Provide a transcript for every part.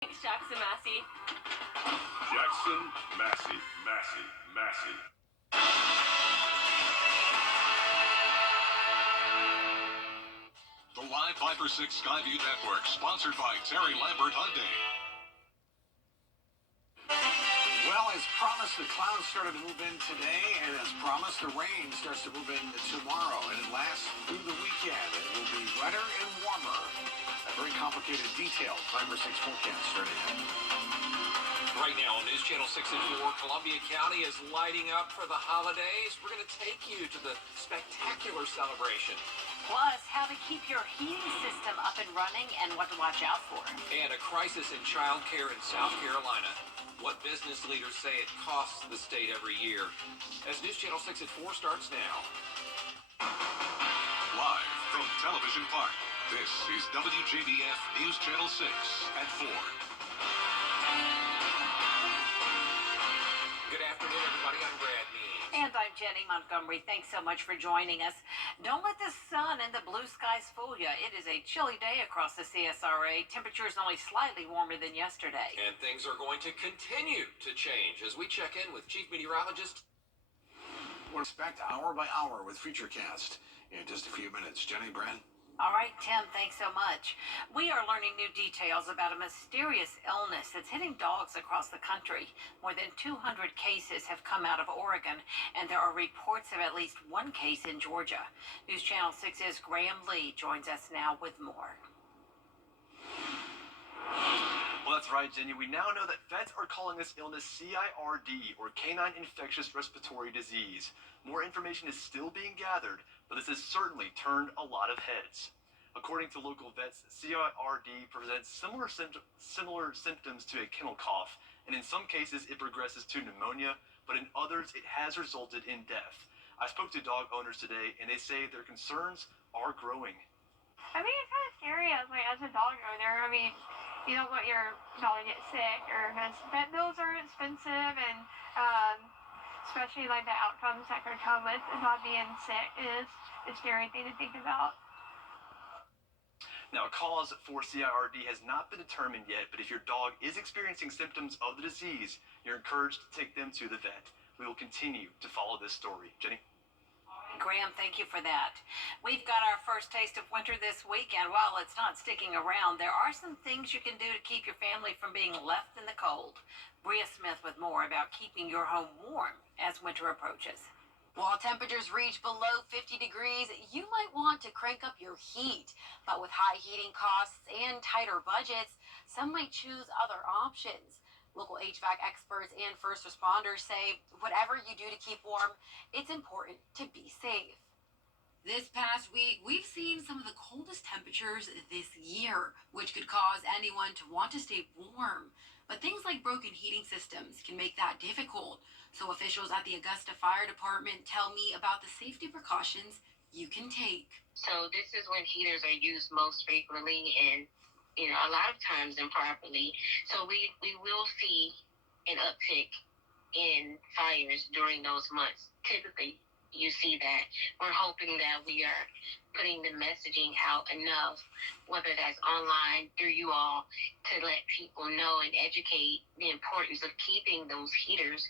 Jackson Massey. Jackson Massey. The Live 5 for 6 Skyview Network, sponsored by Terry Lambert Hyundai. Well, as promised, the clouds started to move in today, and as promised, the rain starts to move in tomorrow, and it lasts through the weekend. It will be wetter and warmer. A very complicated, detailed 5 for 6 forecast starting ahead. Right now on News Channel 6 and 4, Columbia County is lighting up for the holidays. We're going to take you to the spectacular celebration. Plus, how to keep your heating system up and running and what to watch out for. And a crisis in child care in South Carolina. What business leaders say it costs the state every year. As News Channel 6 at 4 starts now. Live from Television Park, this is WJBF News Channel 6 at 4. Good afternoon, everybody. I'm Brad Means. And I'm Jenny Montgomery. Thanks so much for joining us. Don't let the sun and the blue skies fool you. It is a chilly day across the CSRA. Temperatures only slightly warmer than yesterday. And things are going to continue to change as we check in with Chief Meteorologist. We'll expect hour by hour with Futurecast in just a few minutes. Jenny, Brad? All right, Tim, thanks so much. We are learning new details about a mysterious illness that's hitting dogs across the country. More than 200 cases have come out of Oregon, and there are reports of at least one case in Georgia. News Channel 6's Graham Lee joins us now with more. Well, that's right, Jenny. We now know that vets are calling this illness CIRD, or Canine Infectious Respiratory Disease. More information is still being gathered, but this has certainly turned a lot of heads. According to local vets, CIRD presents similar symptoms to a kennel cough, and in some cases it progresses to pneumonia, but in others it has resulted in death. I spoke to dog owners today, and they say their concerns are growing. I mean, it's kind of scary as a dog owner. I mean, you don't want your dog to get sick, or because vet bills are expensive, and especially like the outcomes that could come with not being sick is a scary thing to think about. Now, a cause for CIRD has not been determined yet, but if your dog is experiencing symptoms of the disease, you're encouraged to take them to the vet. We will continue to follow this story. Jenny? Graham, thank you for that. We've got our first taste of winter this weekend. While it's not sticking around, there are some things you can do to keep your family from being left in the cold. Bria Smith with more about keeping your home warm as winter approaches. While temperatures reach below 50 degrees, you might want to crank up your heat. But with high heating costs and tighter budgets, some might choose other options. Local HVAC experts and first responders say whatever you do to keep warm, it's important to be safe. This past week, we've seen some of the coldest temperatures this year, which could cause anyone to want to stay warm. But things like broken heating systems can make that difficult. So officials at the Augusta Fire Department tell me about the safety precautions you can take. So this is when heaters are used most frequently and a lot of times improperly. So we will see an uptick in fires during those months. Typically, you see that. We're hoping that we are putting the messaging out enough, whether that's online through you all, to let people know and educate the importance of keeping those heaters,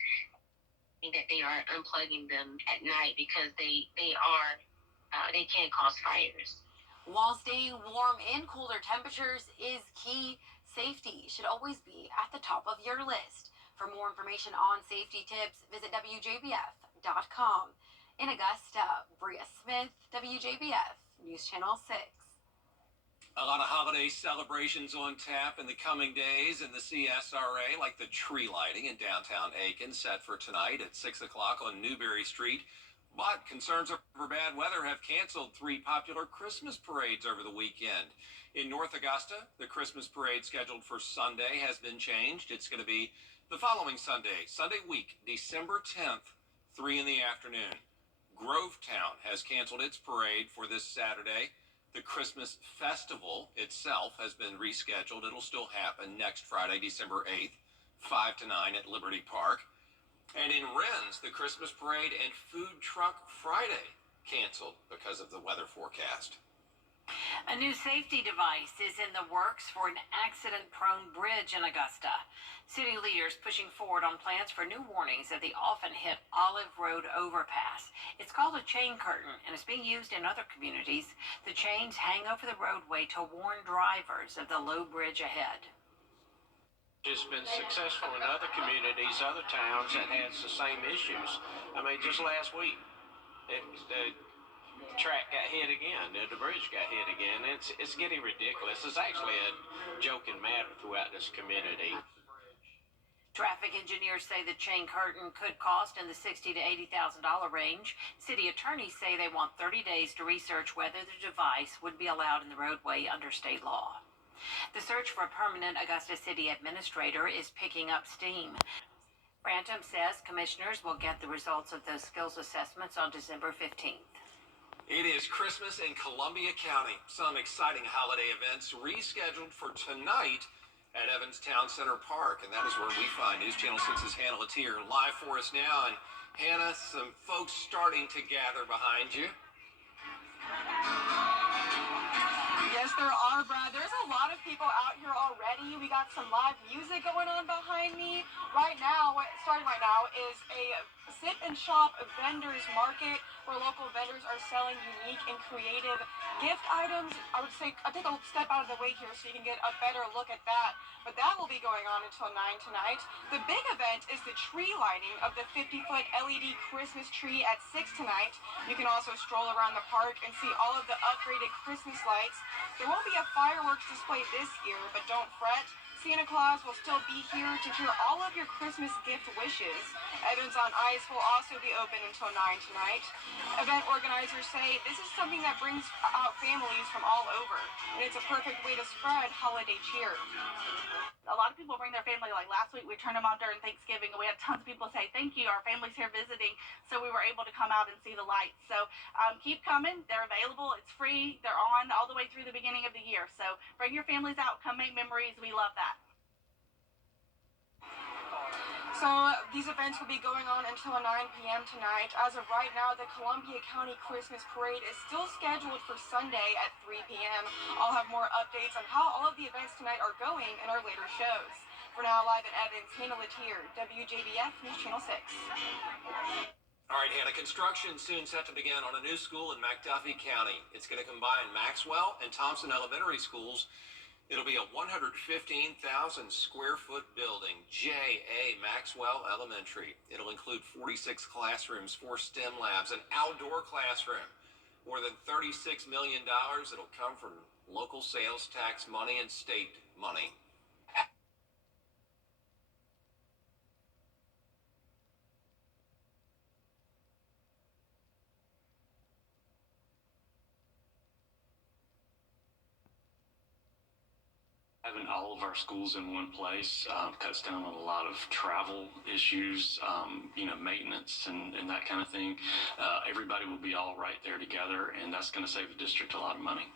that they are unplugging them at night because they can cause fires. While staying warm in colder temperatures is key, safety should always be at the top of your list. For more information on safety tips, visit WJBF.com. In Augusta, Bria Smith, WJBF, News Channel 6. A lot of holiday celebrations on tap in the coming days in the CSRA, like the tree lighting in downtown Aiken, set for tonight at 6 o'clock on Newberry Street. But concerns over bad weather have canceled 3 popular Christmas parades over the weekend. In North Augusta, the Christmas parade scheduled for Sunday has been changed. It's going to be the following Sunday, Sunday week, December 10th, 3 in the afternoon. Grovetown has canceled its parade for this Saturday. The Christmas festival itself has been rescheduled. It'll still happen next Friday, December 8th, 5 to 9 at Liberty Park. And in Rennes, the Christmas parade and food truck Friday canceled because of the weather forecast. A new safety device is in the works for an accident-prone bridge in Augusta. City leaders pushing forward on plans for new warnings at the often-hit Olive Road overpass. It's called a chain curtain and is being used in other communities. The chains hang over the roadway to warn drivers of the low bridge ahead. It's been successful in other communities, other towns that has the same issues. I mean, just last week, the track got hit again. The bridge got hit again. It's getting ridiculous. It's actually a joking matter throughout this community. Traffic engineers say the chain curtain could cost in the $60,000 to $80,000 range. City attorneys say they want 30 days to research whether the device would be allowed in the roadway under state law. The search for a permanent Augusta City administrator is picking up steam. Brantham says commissioners will get the results of those skills assessments on December 15th. It is Christmas in Columbia County. Some exciting holiday events rescheduled for tonight at Evans Town Center Park, and that is where we find News Channel 6's Hannah Latier live for us now. And Hannah, some folks starting to gather behind you. Yes, there are, Brad. There's a lot of people out here already. We got some live music going on behind me. Right now, starting right now, is a sit and shop vendors market where local vendors are selling unique and creative gift items. I would say I'll take a step out of the way here so you can get a better look at that. But that will be going on until 9 tonight. The big event is the tree lighting of the 50-foot LED Christmas tree at 6 tonight. You can also stroll around the park and see all of the upgraded Christmas lights. There won't be a fireworks display this year, but don't fret. Santa Claus will still be here to hear all of your Christmas gift wishes. Evans on Ice will also be open until 9 tonight. Event organizers say this is something that brings out families from all over, and it's a perfect way to spread holiday cheer. A lot of people bring their family. Like last week, we turned them on during Thanksgiving, and we had tons of people say, thank you, our family's here visiting, so we were able to come out and see the lights. So keep coming. They're available. It's free. They're on all the way through the beginning of the year. So bring your families out. Come make memories. We love that. So these events will be going on until 9 p.m. tonight. As of right now, the Columbia County Christmas Parade is still scheduled for Sunday at 3 p.m. I'll have more updates on how all of the events tonight are going in our later shows. For now, live in Evans, Hannah Latier, WJBF News Channel 6. All right, Hannah, construction soon set to begin on a new school in McDuffie County. It's going to combine Maxwell and Thompson Elementary Schools. It'll be a 115,000 square foot building, J.A. Maxwell Elementary. It'll include 46 classrooms, 4 STEM labs, an outdoor classroom. More than $36 million. It'll come from local sales tax money and state money. Having all of our schools in one place cuts down on a lot of travel issues, maintenance and that kind of thing. Everybody will be all right there together, and that's going to save the district a lot of money.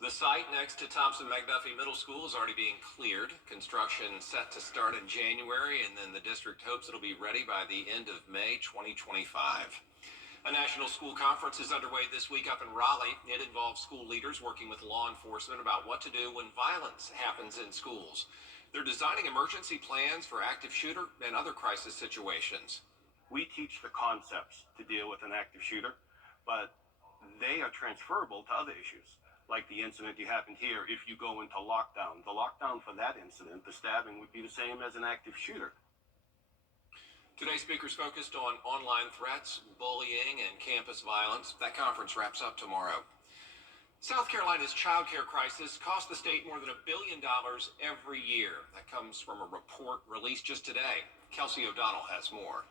The site next to Thompson McDuffie Middle School is already being cleared. Construction set to start in January, and then the district hopes it'll be ready by the end of May 2025. A national school conference is underway this week up in Raleigh. It involves school leaders working with law enforcement about what to do when violence happens in schools. They're designing emergency plans for active shooter and other crisis situations. We teach the concepts to deal with an active shooter, but they are transferable to other issues. Like the incident you happened here, if you go into lockdown, the lockdown for that incident, the stabbing, would be the same as an active shooter. Today's speakers focused on online threats, bullying, and campus violence. That conference wraps up tomorrow. South Carolina's child care crisis cost the state more than $1 billion every year. That comes from a report released just today. Kelsey O'Donnell has more.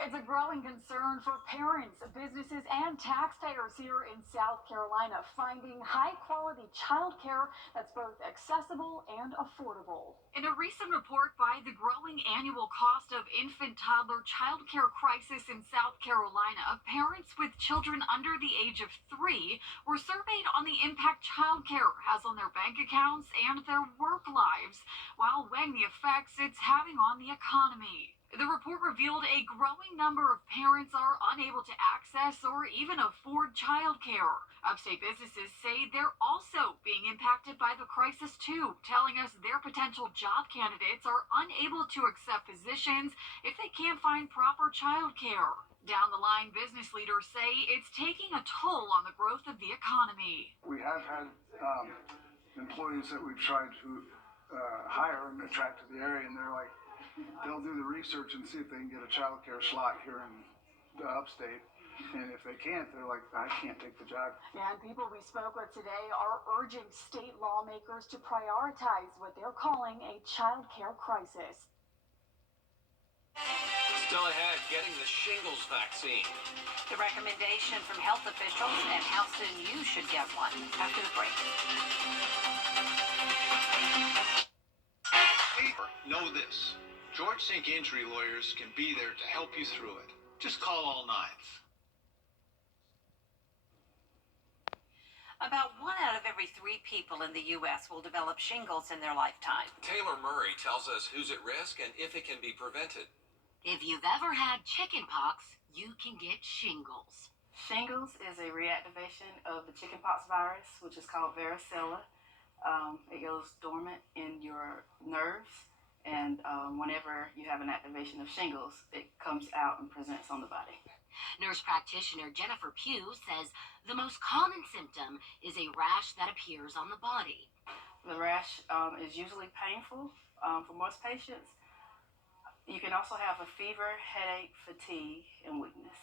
It's a growing concern for parents, businesses, and taxpayers here in South Carolina, finding high-quality child care that's both accessible and affordable. In a recent report by the growing annual cost of infant-toddler child care crisis in South Carolina, parents with children under the age of 3 were surveyed on the impact child care has on their bank accounts and their work lives, while weighing the effects it's having on the economy. The report revealed a growing number of parents are unable to access or even afford childcare. Upstate businesses say they're also being impacted by the crisis too, telling us their potential job candidates are unable to accept positions if they can't find proper childcare. Down the line, business leaders say it's taking a toll on the growth of the economy. We have had employees that we've tried to hire and attract to the area, and they're like, they'll do the research and see if they can get a child care slot here in the upstate. And if they can't, they're like, I can't take the job. And people we spoke with today are urging state lawmakers to prioritize what they're calling a child care crisis. Still ahead, getting the shingles vaccine. The recommendation from health officials and how soon you should get one after the break. Know this. George Sink Injury Lawyers can be there to help you through it. Just call all nines. About 1 out of every 3 people in the U.S. will develop shingles in their lifetime. Taylor Murray tells us who's at risk and if it can be prevented. If you've ever had chickenpox, you can get shingles. Shingles is a reactivation of the chickenpox virus, which is called varicella. It goes dormant in your nerves. And whenever you have an activation of shingles, it comes out and presents on the body. Nurse practitioner Jennifer Pugh says the most common symptom is a rash that appears on the body. The rash is usually painful for most patients. You can also have a fever, headache, fatigue, and weakness.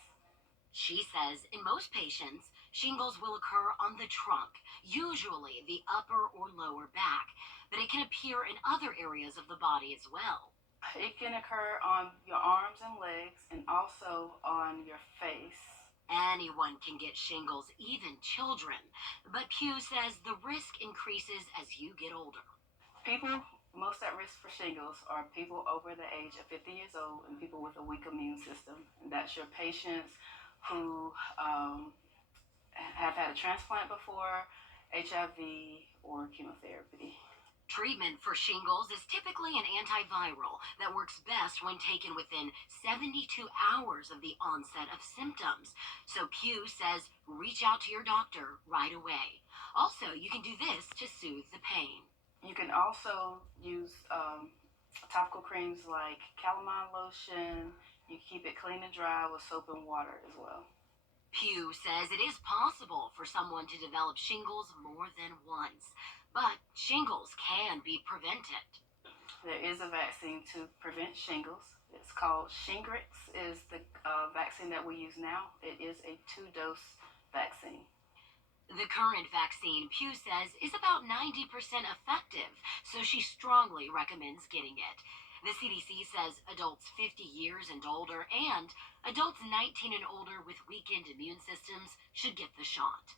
She says in most patients, shingles will occur on the trunk, usually the upper or lower back, but it can appear in other areas of the body as well. It can occur on your arms and legs and also on your face. Anyone can get shingles, even children, but Pugh says the risk increases as you get older. People most at risk for shingles are people over the age of 50 years old and people with a weak immune system. And that's your patients who have had a transplant before, HIV, or chemotherapy. Treatment for shingles is typically an antiviral that works best when taken within 72 hours of the onset of symptoms. So Pugh says reach out to your doctor right away. Also, you can do this to soothe the pain. You can also use topical creams like calamine lotion. You keep it clean and dry with soap and water as well. Pugh says it is possible for someone to develop shingles more than once, but shingles can be prevented. There is a vaccine to prevent shingles. It's called Shingrix, is the vaccine that we use now. It is a 2-dose vaccine. The current vaccine, Pugh says, is about 90% effective, so she strongly recommends getting it. The CDC says adults 50 years and older and adults 19 and older with weakened immune systems should get the shot.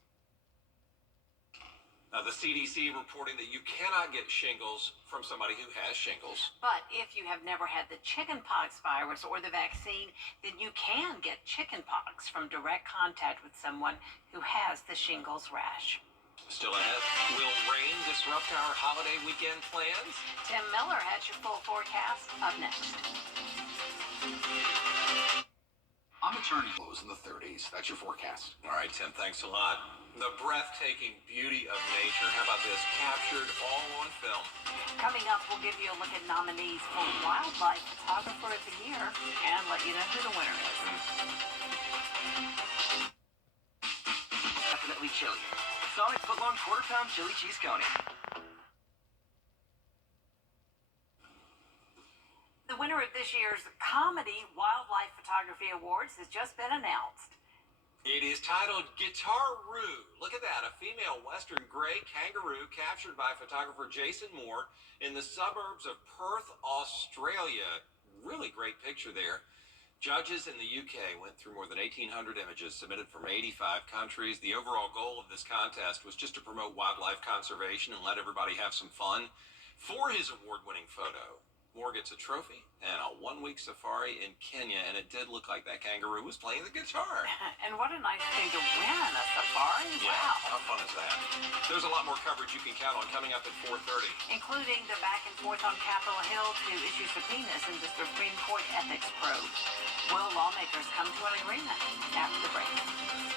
Now, the CDC reporting that you cannot get shingles from somebody who has shingles. But if you have never had the chickenpox virus or the vaccine, then you can get chickenpox from direct contact with someone who has the shingles rash. Still ahead, will rain disrupt our holiday weekend plans? Tim Miller has your full forecast up next. I'm attorney lows in the 30s. That's your forecast. All right, Tim, thanks a lot. The breathtaking beauty of nature. How about this? Captured all on film. Coming up, we'll give you a look at nominees for Wildlife Photographer of the Year and let you know who the winner is. Definitely chili. Sonic footlong quarter-pound chili cheese coney. The winner of this year's Comedy Wildlife Photography Awards has just been announced. It is titled Guitaroo. Look at that, a female western gray kangaroo captured by photographer Jason Moore in the suburbs of Perth, Australia. Really great picture there. Judges in the UK went through more than 1,800 images submitted from 85 countries. The overall goal of this contest was just to promote wildlife conservation and let everybody have some fun. For his award-winning photo, Moore gets a trophy and a one-week safari in Kenya, and it did look like that kangaroo was playing the guitar. And what a nice thing to win, a safari. Yeah, Wow. how fun is that? There's a lot more coverage you can count on coming up at 4:30. Including the back and forth on Capitol Hill to issue subpoenas in the Supreme Court ethics probe. Will lawmakers come to an agreement? After the break.